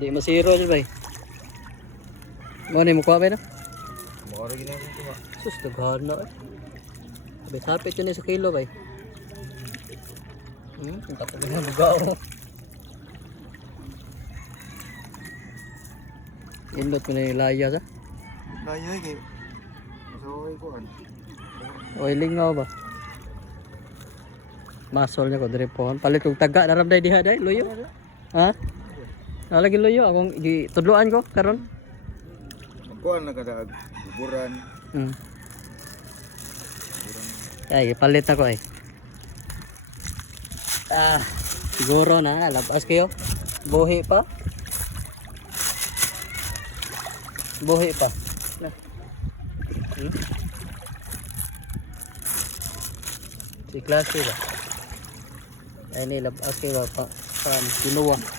Hindi masiro dyan bay. Mo ni mo kuha bay na? Mora ginamit ko ba? Sus, daghan na eh. Sabit-sapit yun eh sa kilo bay. Ang kapag na bugaw. Inlot mo na yung laya sa? Laya eh. Masaway ko ano. Oiling nga ba? Masol niya ko, dire po. Palit kong taga, naramday diha day, luyo. Ha? Nalagi luyo, akong tudluan ko, karon. Magkuhan na kada guburan. Ay, palit ako eh. Siguro na, labas kayo. Buhi pa. Buhi pa. Si klase ba? Ay, nilabas kayo pa. Kinuha.